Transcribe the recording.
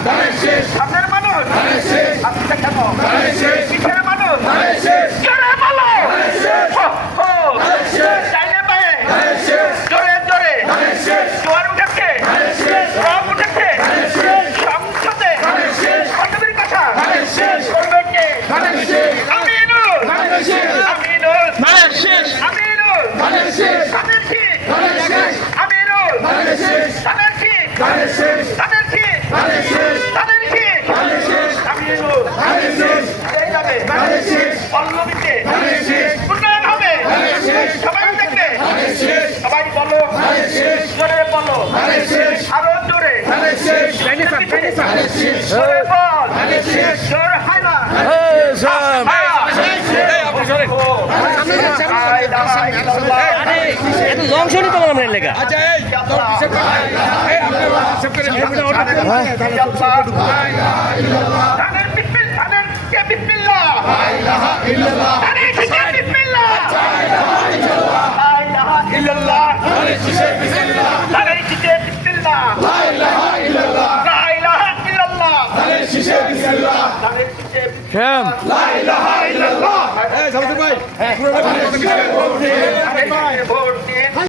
সামনের মানুষ আচ্ছা কেন পিছনের মানুষ জোরে বলো চাইলে পায়ে জোরে জোরে জোয়ার উঠেছে রব উঠেছে সংসদে কর্তব্যের কথা করবেন কে আমিনুল আমিনুল আমিনুল তাদের কি আমিনুল তাদের কি তাদের কি তাদের কি আমিনুল এই যাবে পল্লবীতে উন্নয়ন হবে সবাই দেখবে সবাই বলো জোরে বলো আরো জোরে জোরে বল জোর হাইলা জংশনই তো আমার লেখা শ্যাম ভোট